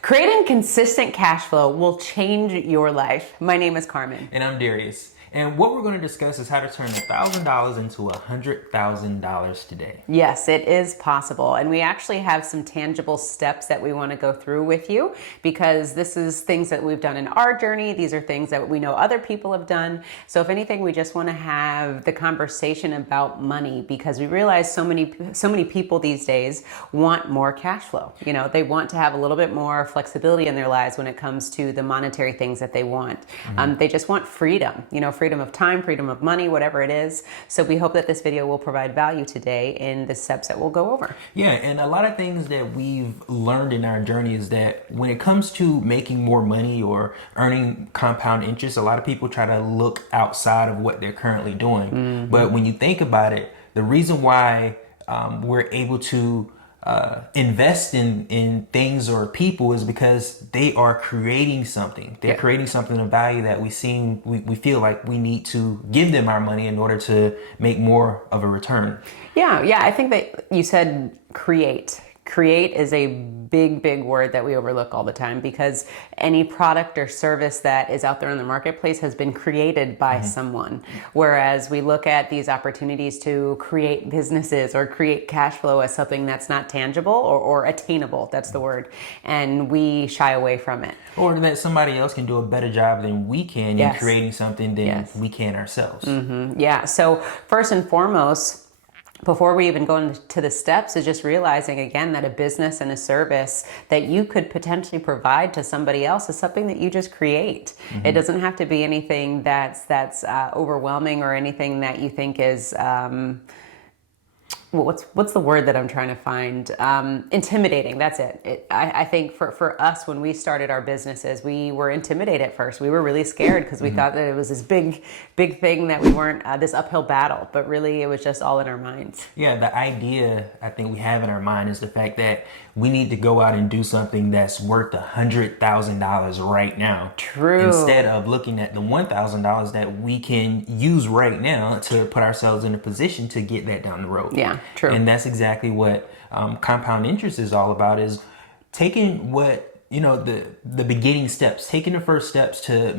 Creating consistent cash flow will change your life. My name is Carmen. And I'm Darius. And what we're going to discuss is how to turn $1,000 into $100,000 today. Yes, it is possible. And we actually have some tangible steps that we want to go through with you because this is things that we've done in our journey. These are things that we know other people have done. So if anything, we just want to have the conversation about money because we realize so many people these days want more cash flow. You know, they want to have a little bit more flexibility in their lives when it comes to the monetary things that they want. They just want freedom, freedom of time, freedom of money, whatever it is. So we hope that this video will provide value today in the steps that we'll go over. Yeah, and a lot of things that we've learned in our journey is that when it comes to making more money or earning compound interest, a lot of people try to look outside of what they're currently doing. But when you think about it, the reason why we're able to invest in things or people is because they are creating something. They're creating something of value that we feel like we need to give them our money in order to make more of a return. Yeah. I think that you said create. Create is a big word that we overlook all the time because any product or service that is out there in the marketplace has been created by someone. Whereas we look at these opportunities to create businesses or create cash flow as something that's not tangible or attainable. That's the word. And we shy away from it. Or that somebody else can do a better job than we can in creating something than we can ourselves. Yeah. So first and foremost, before we even go into the steps, is just realizing again that a business and a service that you could potentially provide to somebody else is something that you just create. It doesn't have to be anything that's overwhelming or anything that you think is what's the word that I'm trying to find? Intimidating. That's it. I think for us, when we started our businesses, we were intimidated at first. We were really scared because we thought that it was this big thing that we weren't this uphill battle, but really it was just all in our minds. Yeah, the idea I think we have in our mind is the fact that we need to go out and do something that's worth $100,000 right now. True. Instead of looking at the $1,000 that we can use right now to put ourselves in a position to get that down the road. Yeah, true. And that's exactly what compound interest is all about, is taking what, the beginning steps, taking the first steps to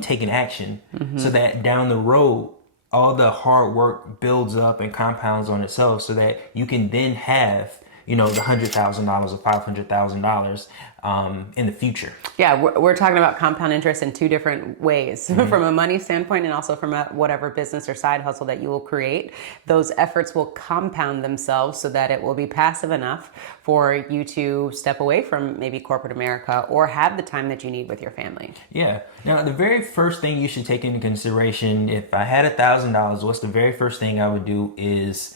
taking action so that down the road, all the hard work builds up and compounds on itself so that you can then have the $100,000 or $500,000 in the future. Yeah, we're talking about compound interest in two different ways, from a money standpoint and also from whatever business or side hustle that you will create. Those efforts will compound themselves so that it will be passive enough for you to step away from maybe corporate America or have the time that you need with your family. Yeah. Now, the very first thing you should take into consideration, if I had $1,000, what's the very first thing I would do is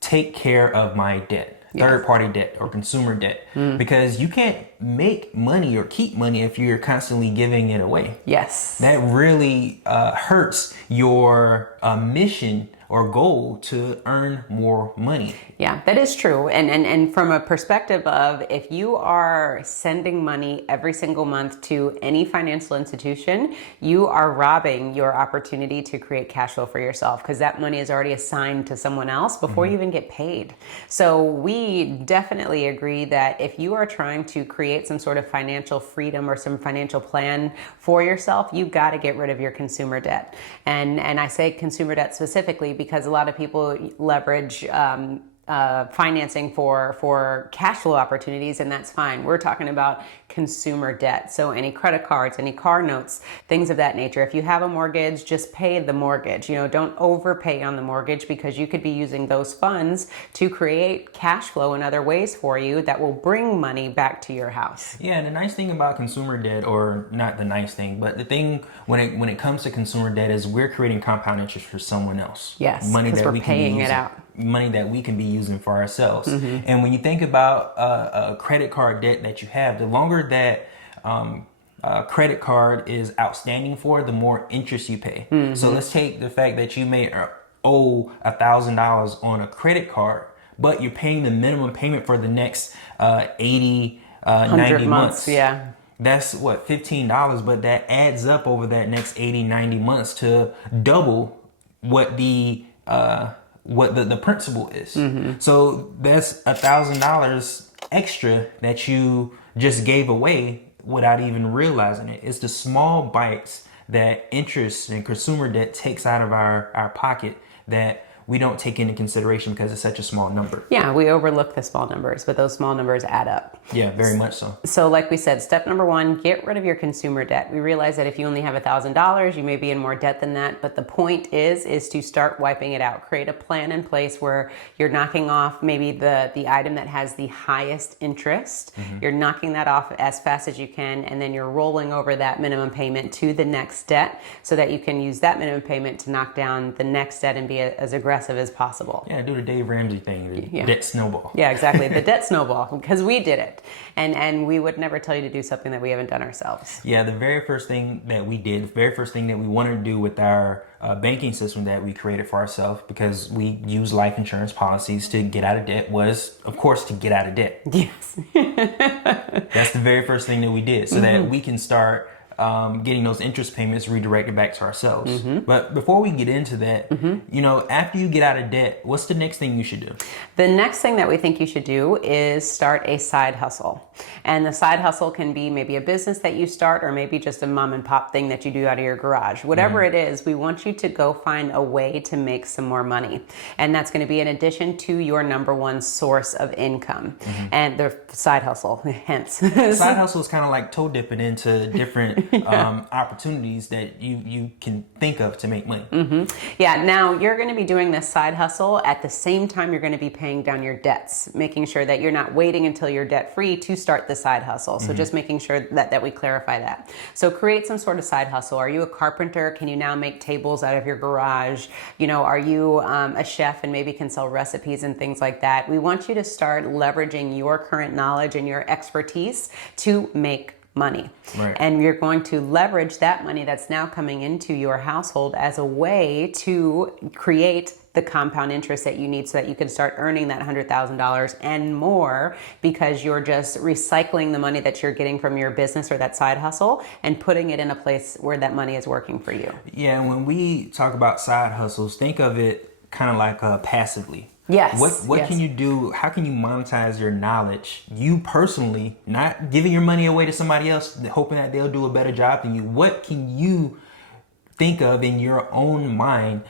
take care of my debt. Third-party debt or consumer debt, because you can't make money or keep money if you're constantly giving it away. Yes. That really hurts your mission or goal to earn more money. Yeah, that is true. And from a perspective of if you are sending money every single month to any financial institution, you are robbing your opportunity to create cash flow for yourself because that money is already assigned to someone else before you even get paid. So we definitely agree that if you are trying to create some sort of financial freedom or some financial plan for yourself, you've got to get rid of your consumer debt. And I say consumer debt specifically because a lot of people leverage financing for cash flow opportunities, and that's fine. We're talking about consumer debt. So any credit cards, any car notes, things of that nature. If you have a mortgage, just pay the mortgage. Don't overpay on the mortgage because you could be using those funds to create cash flow in other ways for you that will bring money back to your house. Yeah, and the nice thing about consumer debt, or not the nice thing, but the thing when it comes to consumer debt is we're creating compound interest for someone else. Yes, money that we're we can paying be it using, out. money that we can be using for ourselves. And when you think about a credit card debt that you have, the longer that credit card is outstanding for, the more interest you pay. So let's take the fact that you may owe $1,000 on a credit card, but you're paying the minimum payment for the next 80, 90 months. Yeah. That's what, $15, but that adds up over that next 80, 90 months to double what the principal is. So that's $1,000 extra that you just gave away without even realizing it. It's the small bites that interest and consumer debt takes out of our pocket that we don't take into consideration because it's such a small number. Yeah, we overlook the small numbers, but those small numbers add up. Yeah, very much so. So like we said, step number one, get rid of your consumer debt. We realize that if you only have $1,000, you may be in more debt than that, but the point is to start wiping it out. Create a plan in place where you're knocking off maybe the item that has the highest interest. You're knocking that off as fast as you can, and then you're rolling over that minimum payment to the next debt so that you can use that minimum payment to knock down the next debt and be as aggressive as possible. Yeah, do the Dave Ramsey thing, the debt snowball. Yeah, exactly. The debt snowball, because we did it. And we would never tell you to do something that we haven't done ourselves. Yeah, the very first thing that we did, the very first thing that we wanted to do with our banking system that we created for ourselves, because we use life insurance policies to get out of debt, was, of course, to get out of debt. Yes. That's the very first thing that we did so that we can start getting those interest payments redirected back to ourselves. But before we get into that, after you get out of debt, what's the next thing you should do? The next thing that we think you should do is start a side hustle. And the side hustle can be maybe a business that you start, or maybe just a mom and pop thing that you do out of your garage. Whatever it is, we want you to go find a way to make some more money. And that's going to be in addition to your number one source of income. And the side hustle, hence. Side hustle is kind of like toe dipping into different opportunities that you can think of to make money. Yeah, now you're going to be doing this side hustle at the same time you're going to be paying down your debts, making sure that you're not waiting until you're debt free to start the side hustle. So just making sure that we clarify that. So create some sort of side hustle. Are you a carpenter? Can you now make tables out of your garage? Are you a chef and maybe can sell recipes and things like that? We want you to start leveraging your current knowledge and your expertise to make money. Right. And you're going to leverage that money that's now coming into your household as a way to create the compound interest that you need so that you can start earning that $100,000 and more, because you're just recycling the money that you're getting from your business or that side hustle and putting it in a place where that money is working for you. Yeah, and when we talk about side hustles, think of it kind of like passively. Yes. What can you do? How can you monetize your knowledge? You personally, not giving your money away to somebody else, hoping that they'll do a better job than you. What can you think of in your own mind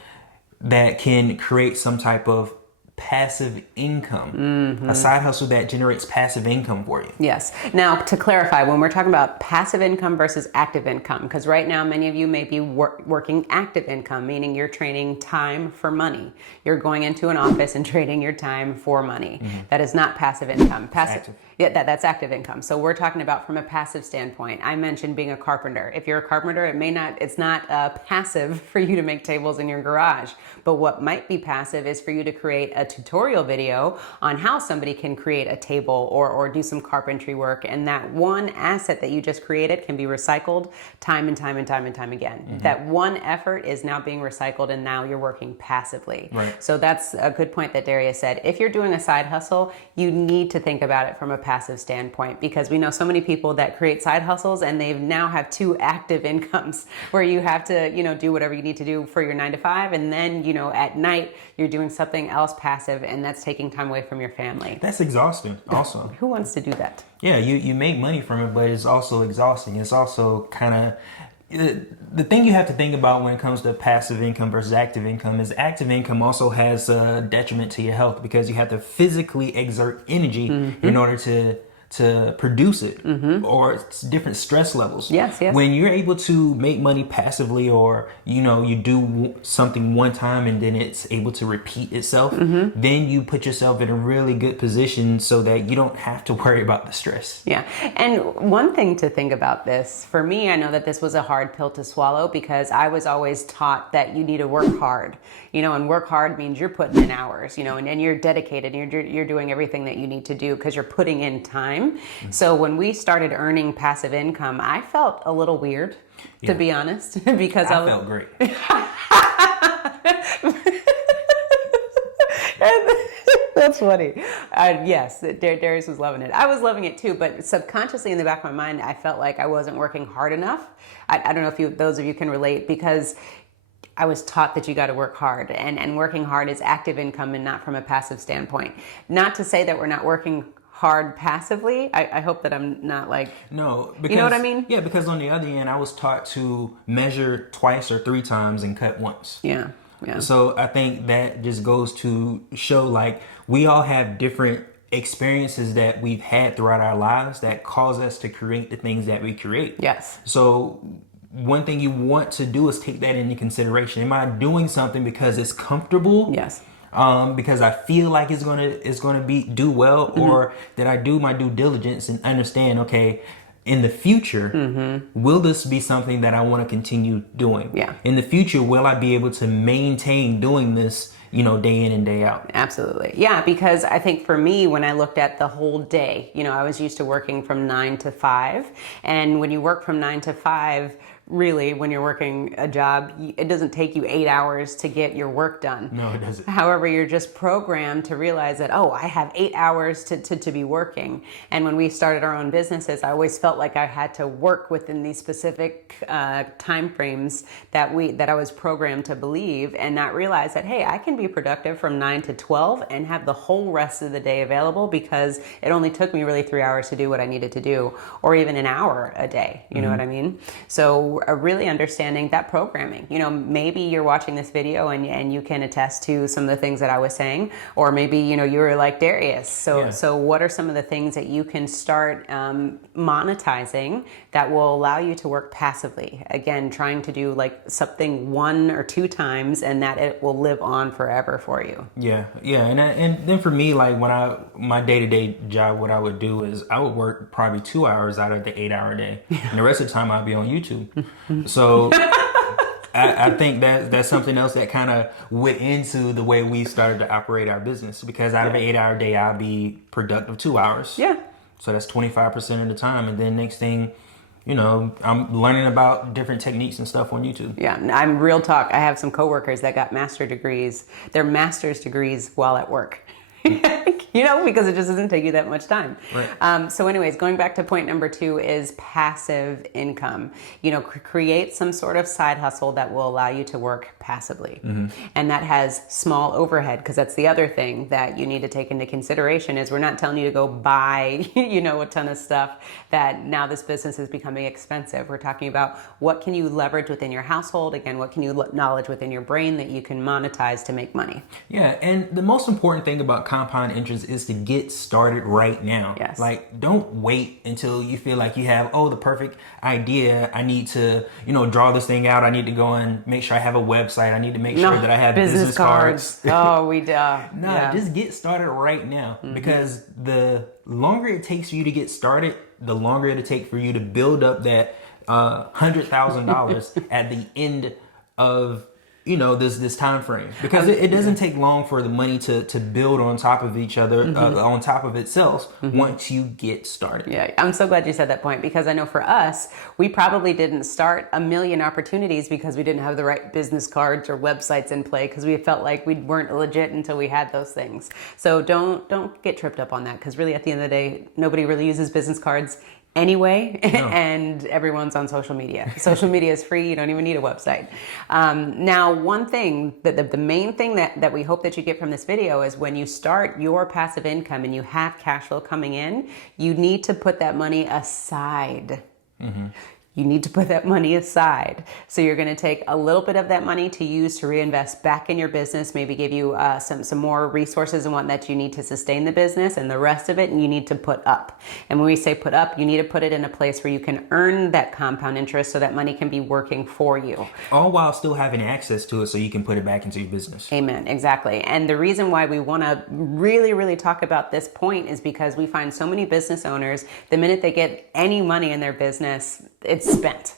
that can create some type of passive income, a side hustle that generates passive income for you? Yes. Now, to clarify, when we're talking about passive income versus active income, because right now many of you may be working active income, meaning you're trading time for money. You're going into an office and trading your time for money. That is not passive income. Passive. Yeah, that's active income. So we're talking about from a passive standpoint. I mentioned being a carpenter. If you're a carpenter, it's not passive for you to make tables in your garage. But what might be passive is for you to create a tutorial video on how somebody can create a table or do some carpentry work. And that one asset that you just created can be recycled time and time and time and time again. That one effort is now being recycled, and now you're working passively. Right. So that's a good point that Darius said. If you're doing a side hustle, you need to think about it from a passive standpoint, because we know so many people that create side hustles and they now have two active incomes where you have to, do whatever you need to do for your 9 to 5. And then, at night you're doing something else passive, and that's taking time away from your family. That's exhausting also. Who wants to do that? Yeah, you make money from it, but it's also exhausting. It's also kind of the thing you have to think about when it comes to passive income versus active income is active income also has a detriment to your health, because you have to physically exert energy in order to produce it, or it's different stress levels. Yes. When you're able to make money passively, or you do something one time and then it's able to repeat itself, then you put yourself in a really good position so that you don't have to worry about the stress. Yeah. And one thing to think about this, for me, I know that this was a hard pill to swallow, because I was always taught that you need to work hard, and work hard means you're putting in hours, and you're dedicated, and you're doing everything that you need to do because you're putting in time. So when we started earning passive income, I felt a little weird, to be honest, because I felt great. That's funny. Yes, Darius was loving it. I was loving it too, but subconsciously in the back of my mind, I felt like I wasn't working hard enough. I don't know if those of you can relate, because I was taught that you got to work hard, and working hard is active income and not from a passive standpoint. Not to say that we're not working hard passively. I hope that I'm not like, No, because, you know what I mean? Yeah, because on the other end, I was taught to measure twice or three times and cut once. Yeah. Yeah. So I think that just goes to show like we all have different experiences that we've had throughout our lives that cause us to create the things that we create. Yes. So one thing you want to do is take that into consideration. Am I doing something because it's comfortable? Yes. Because I feel like it's gonna be do well, or that I do my due diligence and understand, okay, in the future, will this be something that I want to continue doing? Yeah. In the future, will I be able to maintain doing this, day in and day out? Absolutely. Yeah, because I think for me, when I looked at the whole day, I was used to working from 9 to 5. And when you work from 9 to 5, really, when you're working a job, it doesn't take you 8 hours to get your work done. No, it doesn't. However, you're just programmed to realize that, oh, I have 8 hours to be working. And when we started our own businesses, I always felt like I had to work within these specific time frames that I was programmed to believe, and not realize that, hey, I can be productive from 9 to 12 and have the whole rest of the day available, because it only took me really 3 hours to do what I needed to do, or even an hour a day. You know what I mean? So really understanding that programming. Maybe you're watching this video and you can attest to some of the things that I was saying, or maybe you were like Darius. So what are some of the things that you can start monetizing that will allow you to work passively? Again, trying to do like something 1 or 2 times, and that it will live on forever for you. Yeah, and then for me, like when my day-to-day job, what I would do is I would work probably 2 hours out of the 8-hour day, and the rest of the time I'd be on YouTube. So I think that's something else that kind of went into the way we started to operate our business, because out of an 8-hour day, I'll be productive 2 hours. Yeah. So that's 25% of the time. And then next thing, I'm learning about different techniques and stuff on YouTube. Yeah, I'm real talk. I have some coworkers that got master's degrees while at work. Because it just doesn't take you that much time. Right. So anyways, going back to point number 2 is passive income. Create some sort of side hustle that will allow you to work passively. And that has small overhead, because that's the other thing that you need to take into consideration is we're not telling you to go buy, a ton of stuff that now this business is becoming expensive. We're talking about what can you leverage within your household? Again, what can you knowledge within your brain that you can monetize to make money? Yeah, and the most important thing about compound interest is to get started right now. Yes. Like, don't wait until you feel like you have, the perfect idea. I need to, draw this thing out. I need to go and make sure I have a website. I need to make sure that I have business cards. Oh, we do. Just get started right now, because the longer it takes for you to get started, the longer it'll take for you to build up that $100,000 at the end of this time frame, because it doesn't take long for the money to build on top of each other, on top of itself, once you get started. Yeah, I'm so glad you said that point, because I know for us, we probably didn't start a million opportunities because we didn't have the right business cards or websites in play, because we felt like we weren't legit until we had those things. So don't get tripped up on that, because really at the end of the day, nobody really uses business cards anyway. No. And everyone's on social media. Social media is free. You don't even need a website. Now, one thing, the main thing that we hope that you get from this video is when you start your passive income and you have cash flow coming in, you need to put that money aside. You need to put that money aside. So you're going to take a little bit of that money to use to reinvest back in your business, maybe give you some more resources and whatnot you need to sustain the business, and the rest of it you need to put up. And when we say put up, you need to put it in a place where you can earn that compound interest so that money can be working for you. All while still having access to it so you can put it back into your business. Amen. Exactly. And the reason why we want to really, really talk about this point is because we find so many business owners, the minute they get any money in their business, it's spent,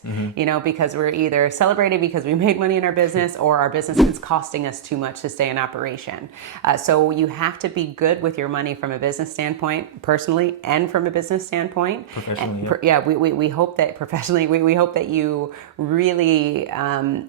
because we're either celebrating because we made money in our business, or our business is costing us too much to stay in operation. So you have to be good with your money from a business standpoint, personally, and from a business standpoint. Professionally. We hope that professionally, we hope that you really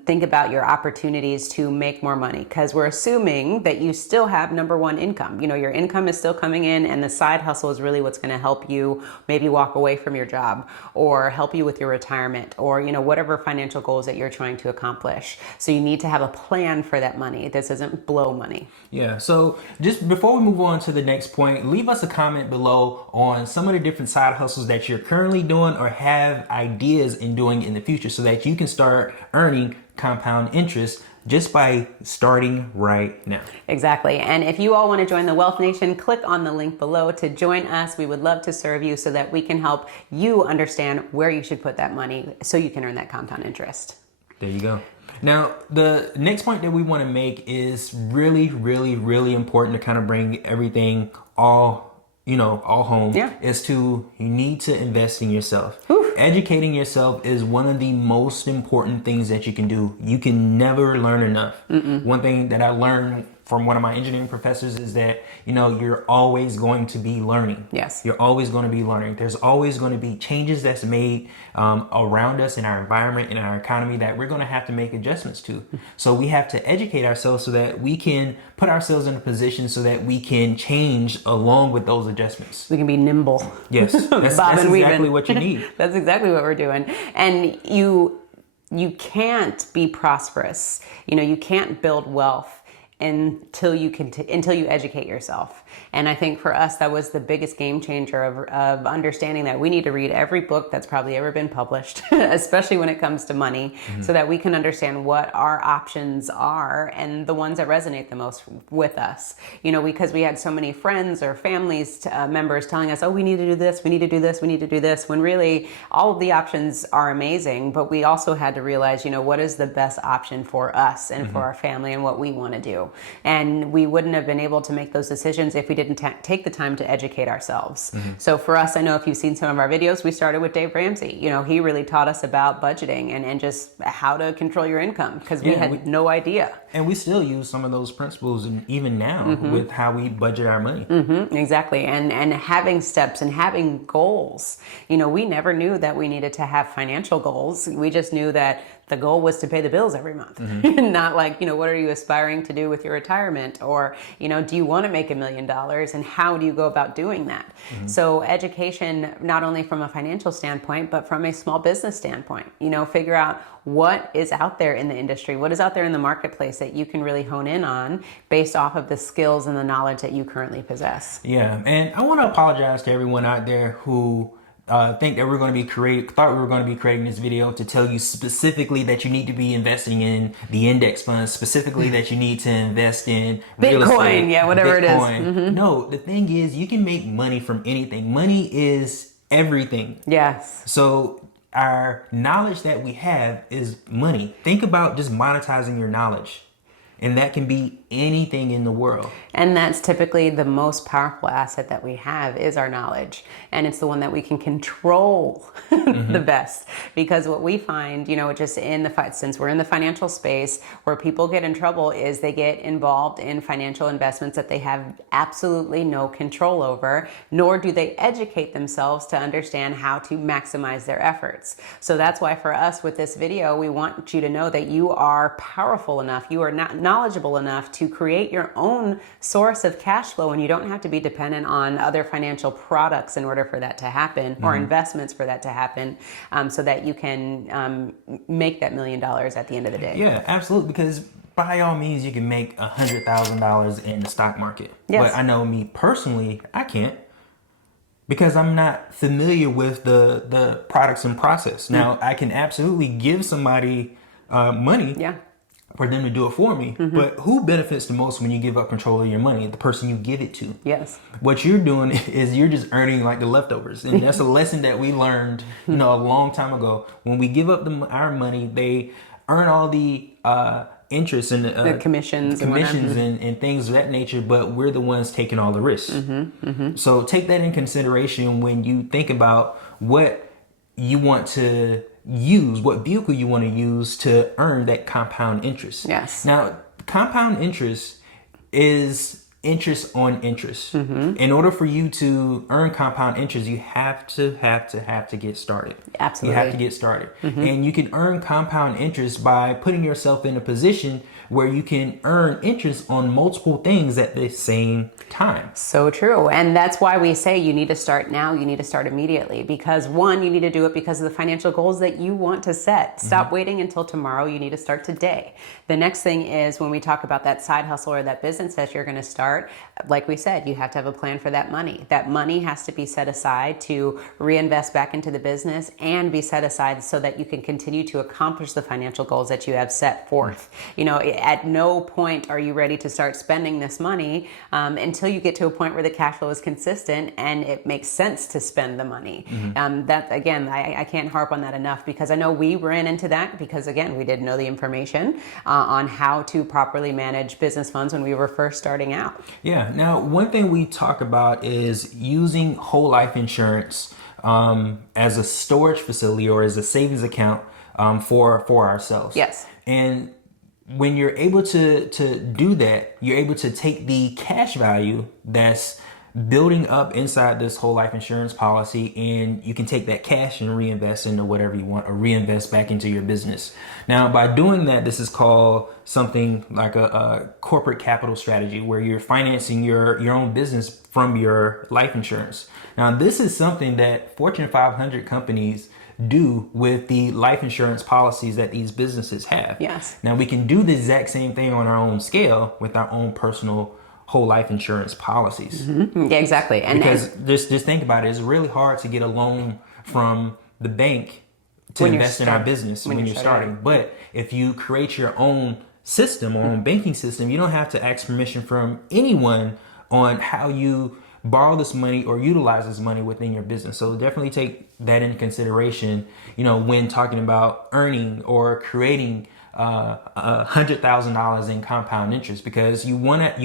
think about your opportunities to make more money, because we're assuming that you still have number one income. Your income is still coming in, and the side hustle is really what's going to help you maybe walk away from your job or help you with your retirement or, whatever financial goals that you're trying to accomplish. So you need to have a plan for that money. This isn't blow money. Yeah. So just before we move on to the next point, leave us a comment below on some of the different side hustles that you're currently doing or have ideas in doing in the future so that you can start earning compound interest just by starting right now. Exactly. And if you all want to join the Wealth Nation, click on the link below to join us. We would love to serve you so that we can help you understand where you should put that money so you can earn that compound interest. There you go. Now, the next point that we want to make is really, really, really important to kind of bring everything all home. Yeah. Is you need to invest in yourself. Whew. Educating yourself is one of the most important things that you can do. You can never learn enough. One thing that I learned from one of my engineering professors is that, you're always going to be learning. Yes. You're always going to be learning. There's always going to be changes that's made around us in our environment, in our economy that we're going to have to make adjustments to. So we have to educate ourselves so that we can put ourselves in a position so that we can change along with those adjustments. We can be nimble. Yes. That's exactly what you need. That's exactly what we're doing. And you can't be prosperous. You can't build wealth until you educate yourself. And I think for us, that was the biggest game changer of understanding that we need to read every book that's probably ever been published, especially when it comes to money, so that we can understand what our options are and the ones that resonate the most with us. Because we had so many friends or families members telling us, oh, we need to do this, we need to do this, we need to do this, when really all of the options are amazing. But we also had to realize, what is the best option for us and for our family and what we want to do. And we wouldn't have been able to make those decisions if we didn't take the time to educate ourselves. So for us, I know if you've seen some of our videos, we started with Dave Ramsey. He really taught us about budgeting and just how to control your income because we had no idea. And we still use some of those principles and even now with how we budget our money. Exactly. And having steps and having goals. We never knew that we needed to have financial goals. We just knew that the goal was to pay the bills every month. Not like, what are you aspiring to do with your retirement? Or, do you want to make $1 million? And how do you go about doing that? So education, not only from a financial standpoint, but from a small business standpoint, figure out what is out there in the industry, what is out there in the marketplace that you can really hone in on based off of the skills and the knowledge that you currently possess. Yeah. And I want to apologize to everyone out there who thought we were going to be creating this video to tell you specifically that you need to be investing in the index funds, specifically that you need to invest in real estate, Bitcoin, whatever Bitcoin. it is. No, the thing is, you can make money from anything. Money is everything. Yes. So our knowledge that we have is money. Think about just monetizing your knowledge. And that can be anything in the world. And that's typically the most powerful asset that we have is our knowledge. And it's the one that we can control the best. Because what we find, just since we're in the financial space, where people get in trouble is they get involved in financial investments that they have absolutely no control over, nor do they educate themselves to understand how to maximize their efforts. So that's why for us with this video, we want you to know that you are powerful enough, you are not knowledgeable enough to create your own source of cash flow, and you don't have to be dependent on other financial products in order for that to happen, or investments for that to happen, so that you can make that $1 million at the end of the day. Yeah, absolutely. Because by all means, you can make $100,000 in the stock market. Yes. But I know me personally, I can't. Because I'm not familiar with the products and process. Now, I can absolutely give somebody money for them to do it for me. But who benefits the most when you give up control of your money? The person you give it to. Yes. What you're doing is you're just earning like the leftovers. And that's a lesson that we learned, a long time ago. When we give up our money, they earn all the interest and the commissions and things of that nature, but we're the ones taking all the risks. So take that in consideration when you think about what you want to use, what vehicle you want to use to earn that compound interest. Yes. Now, compound interest is interest on interest. In order for you to earn compound interest, you have to get started. Absolutely. You have to get started. And you can earn compound interest by putting yourself in a position where you can earn interest on multiple things at the same time. So true. And that's why we say you need to start now. You need to start immediately because one, you need to do it because of the financial goals that you want to set. Stop waiting until tomorrow. You need to start today. The next thing is when we talk about that side hustle or that business that you're going to start, like we said, you have to have a plan for that money. That money has to be set aside to reinvest back into the business and be set aside so that you can continue to accomplish the financial goals that you have set forth. You know, at no point are you ready to start spending this money until you get to a point where the cash flow is consistent and it makes sense to spend the money. That again, I can't harp on that enough because I know we ran into that because again, we didn't know the information on how to properly manage business funds when we were first starting out. Yeah. Now, one thing we talk about is using whole life insurance as a storage facility or as a savings account for ourselves. Yes. And when you're able to do that, you're able to take the cash value that's building up inside this whole life insurance policy, and you can take that cash and reinvest into whatever you want or reinvest back into your business. Now, by doing that, this is called something like a corporate capital strategy where you're financing your own business from your life insurance. Now, this is something that Fortune 500 companies do with the life insurance policies that these businesses have. Yes. Now, we can do the exact same thing on our own scale with our own personal whole life insurance policies. Yeah, exactly. And because just think about it, it's really hard to get a loan from the bank to invest in our business when you're starting. But if you create your own system or own banking system, you don't have to ask permission from anyone on how you borrow this money or utilize this money within your business. So definitely take that into consideration, you know, when talking about earning or creating $100,000 in compound interest, because you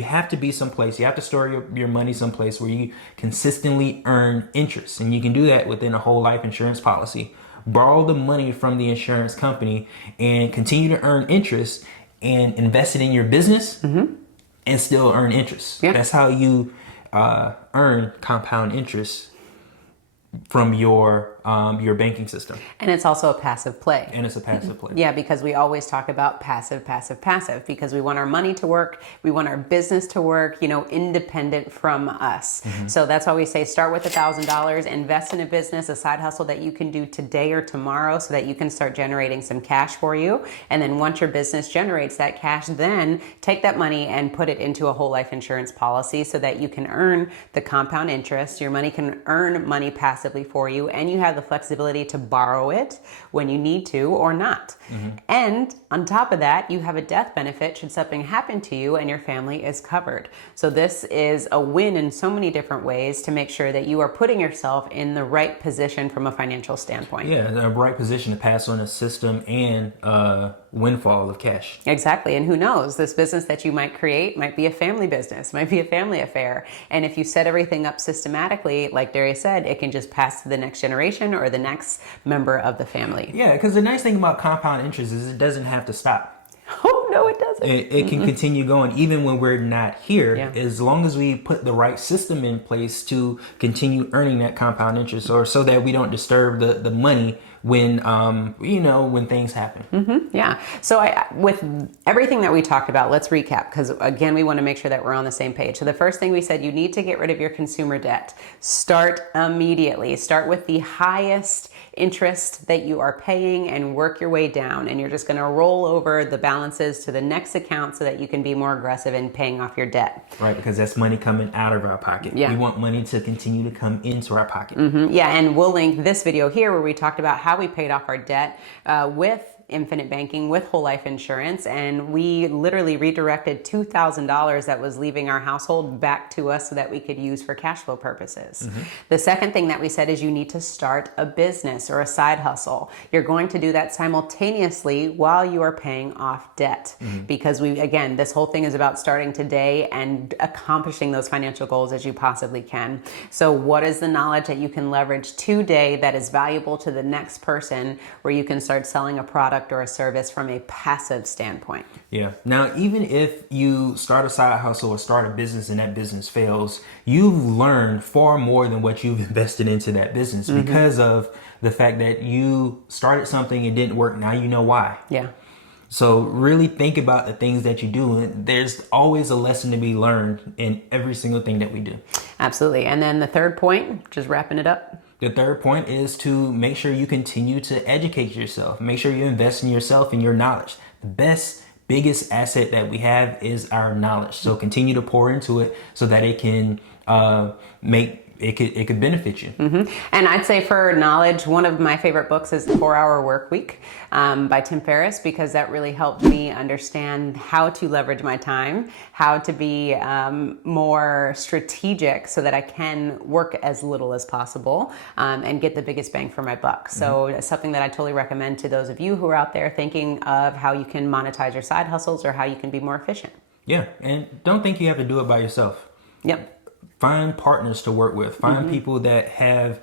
have to be someplace, you have to store your money someplace where you consistently earn interest. And you can do that within a whole life insurance policy. Borrow the money from the insurance company and continue to earn interest and invest it in your business and still earn interest. Yeah. That's how you earn compound interest from your banking system. And it's also a passive play. And it's a passive play. Yeah, because we always talk about passive, because we want our money to work. We want our business to work, you know, independent from us. So that's why we say start with $1,000, invest in a business, a side hustle that you can do today or tomorrow so that you can start generating some cash for you. And then once your business generates that cash, then take that money and put it into a whole life insurance policy so that you can earn the compound interest. Your money can earn money passively for you, and you have the flexibility to borrow it when you need to or not. And on top of that, you have a death benefit should something happen to you and your family is covered. So this is a win in so many different ways to make sure that you are putting yourself in the right position from a financial standpoint. Yeah, the right position to pass on a system and windfall of cash. Exactly. And who knows, this business that you might create might be a family business, might be a family affair. And if you set everything up systematically, like Darius said, it can just pass to the next generation or the next member of the family. Yeah, because the nice thing about compound interest is it doesn't have to stop. Oh, no, it doesn't. It can continue going even when we're not here, as long as we put the right system in place to continue earning that compound interest, or so that we don't disturb the money when when things happen. Yeah. So with everything that we talked about, let's recap, because again, we want to make sure that we're on the same page. So the first thing we said, you need to get rid of your consumer debt. Start immediately. Start with the highest interest that you are paying and work your way down. And you're just going to roll over the balances to the next account so that you can be more aggressive in paying off your debt. Right, because that's money coming out of our pocket. Yeah. We want money to continue to come into our pocket. Yeah, and we'll link this video here where we talked about how we paid off our debt with infinite banking, with whole life insurance, and we literally redirected $2,000 that was leaving our household back to us so that we could use for cash flow purposes. The second thing that we said is you need to start a business or a side hustle. You're going to do that simultaneously while you are paying off debt, because this whole thing is about starting today and accomplishing those financial goals as you possibly can. So what is the knowledge that you can leverage today that is valuable to the next person, where you can start selling a product product or a service from a passive standpoint. Yeah. Now, even if you start a side hustle or start a business and that business fails, you've learned far more than what you've invested into that business because of the fact that you started something and didn't work. Now you know why. Yeah. So really think about the things that you do. And there's always a lesson to be learned in every single thing that we do. Absolutely. And then the third point, just wrapping it up. The third point is to make sure you continue to educate yourself. Make sure you invest in yourself and your knowledge. The biggest asset that we have is our knowledge. So continue to pour into it so that it can it could benefit you. And I'd say for knowledge, one of my favorite books is The 4-Hour Workweek by Tim Ferriss, because that really helped me understand how to leverage my time, how to be more strategic so that I can work as little as possible and get the biggest bang for my buck. So it's something that I totally recommend to those of you who are out there thinking of how you can monetize your side hustles or how you can be more efficient. Yeah, and don't think you have to do it by yourself. Yep. Find partners to work with. Find people that have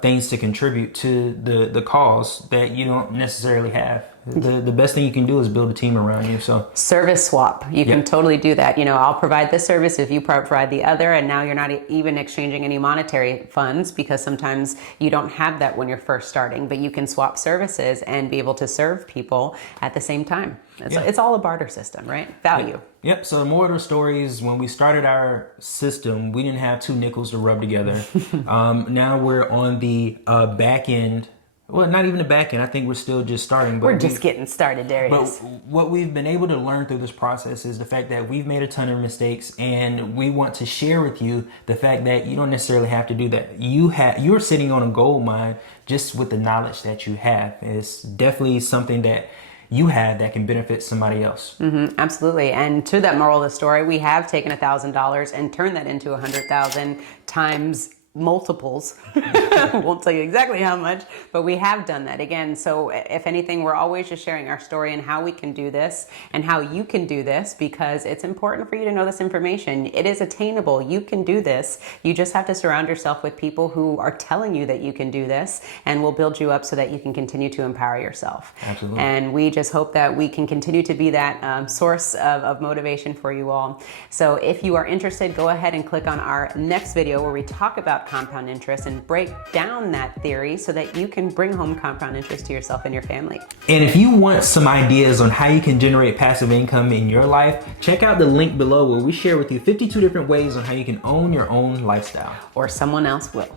things to contribute to the cause that you don't necessarily have. The best thing you can do is build a team around you. So service swap. You can totally do that. You know, I'll provide this service if you provide the other, and now you're not even exchanging any monetary funds, because sometimes you don't have that when you're first starting, but you can swap services and be able to serve people at the same time. It's all a barter system, right? Value. Yep. So the moral of the story is, when we started our system, we didn't have two nickels to rub together. Now we're on the back end. Well, not even the back end. I think we're still just starting. But we're just getting started, Darius. But what we've been able to learn through this process is the fact that we've made a ton of mistakes, and we want to share with you the fact that you don't necessarily have to do that. You're sitting on a gold mine just with the knowledge that you have. It's definitely something that you have that can benefit somebody else. Absolutely. And to that moral of the story, we have taken $1,000 and turned that into 100,000 times multiples. Won't tell you exactly how much, but we have done that again. So if anything, we're always just sharing our story and how we can do this and how you can do this, because it's important for you to know this information. It is attainable. You can do this. You just have to surround yourself with people who are telling you that you can do this, and we'll build you up so that you can continue to empower yourself. Absolutely. And we just hope that we can continue to be that source of motivation for you all. So if you are interested, go ahead and click on our next video where we talk about compound interest and break down that theory so that you can bring home compound interest to yourself and your family. And if you want some ideas on how you can generate passive income in your life, check out the link below where we share with you 52 different ways on how you can own your own lifestyle. Or someone else will.